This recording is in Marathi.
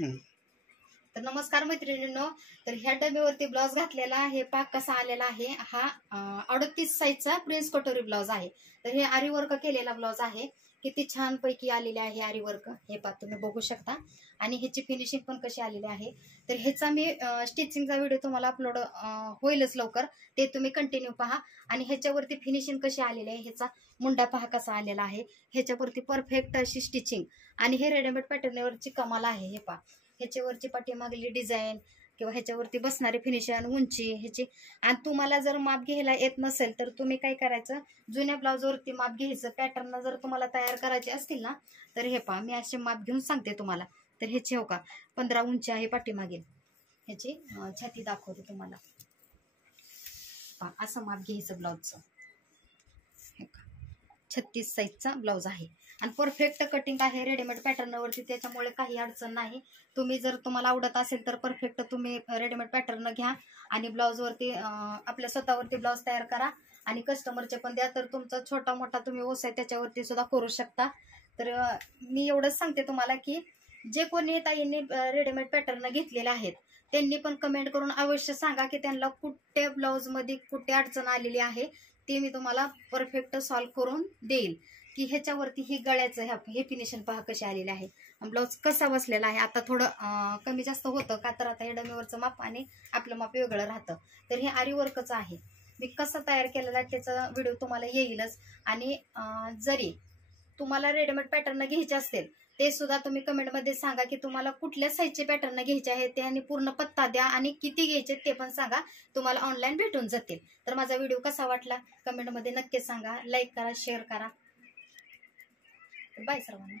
तर नमस्कार मैत्रिणींनो, तर ह्या डब्यावरती ब्लाउज घातलेला आहे पहा कसा आलेला आहे। हा 38 साईजचा प्रिन्स कटोरी ब्लाउज आहे। तर हे आरी वर्क केलेला ब्लाउज आहे, किती छान पैकी आलेले आहे आरी वर्क, हे पहा तुम्ही बघू शकता। आणि ह्याची फिनिशिंग पण कशी आलेली आहे, तर ह्याचा मी स्टिचिंगचा व्हिडिओ तुम्हाला अपलोड होईलच लवकर, ते तुम्ही कंटिन्यू पहा। आणि ह्याच्यावरती फिनिशिंग कशी आलेली आहे, ह्याचा मुंडा पहा कसा आलेला आहे, ह्याच्यावरती परफेक्ट अशी स्टिचिंग। आणि हे रेडीमेड पॅटर्नवरची कमाल आहे, हे पहा ह्याच्यावरची पाठीमागली डिझाईन किंवा ह्याच्यावरती बसणारी फिनिशिंग, उंची ह्याची। आणि तुम्हाला जर माप घ्यायला येत नसेल तर तुम्ही काय करायचं, जुन्या ब्लाउजवरती माप घ्यायचं। पॅटर्न जर तुम्हाला तयार करायचे असतील ना, तर हे पहा मी असे माप घेऊन सांगते तुम्हाला। तर ह्याची हो का 15 उंची आहे पाठीमागे, ह्याची छाती दाखवते तुम्हाला पहा, असं माप घ्यायचं ब्लाउजचं। 36 साईजचा ब्लाउज आहे आणि परफेक्ट कटिंग आहे रेडीमेड पॅटर्नवरती, त्याच्यामुळे काही अडचण नाही। तुम्ही जर तुम्हाला आवडत असेल तर परफेक्ट तुम्ही रेडीमेड पॅटर्न घ्या आणि ब्लाउजवरती आपल्या स्वतःवरती ब्लाउज तयार करा आणि कस्टमरचे पण द्या। तर तुमचा छोटा मोठा तुम्ही व्यवसाय त्याच्यावरती सुद्धा करू शकता। तर मी एवढंच सांगते तुम्हाला की जे कोणी ताईंनी रेडीमेड पॅटर्न घेतलेले आहेत त्यांनी पण कमेंट करून अवश्य सांगा की त्यांना कुठे ब्लाउजमध्ये कुठे अडचण आलेली आहे, ते मी तुम्हाला परफेक्ट सॉल्व्ह करून देईल। की ह्याच्यावरती ही गळ्याचं हे फिनिशिंग पहा कशी आलेली आहे, ब्लाउज कसा बसलेला आहे। आता थोडं कमी जास्त होतं का, तर आता हे डमीवरचं माप आणि आपलं माप वेगळं राहतं। तर हे आरी वर्कचं आहे, मी कसं तयार केलेलं आहे त्याचा व्हिडिओ तुम्हाला येईलच। आणि जरी तुम्हाला रेडीमेड पॅटर्न घ्यायचे असतील ते सुद्धा तुम्ही कमेंटमध्ये सांगा की तुम्हाला कुठल्या साईजचे पॅटर्न घ्यायचे आहेत ते, आणि पूर्ण पत्ता द्या आणि किती घ्यायचे ते पण सांगा, तुम्हाला ऑनलाईन भेटून जातील। तर माझा व्हिडिओ कसा वाटला कमेंटमध्ये नक्की सांगा, लाईक करा, शेअर करा। बाय सर्वांना।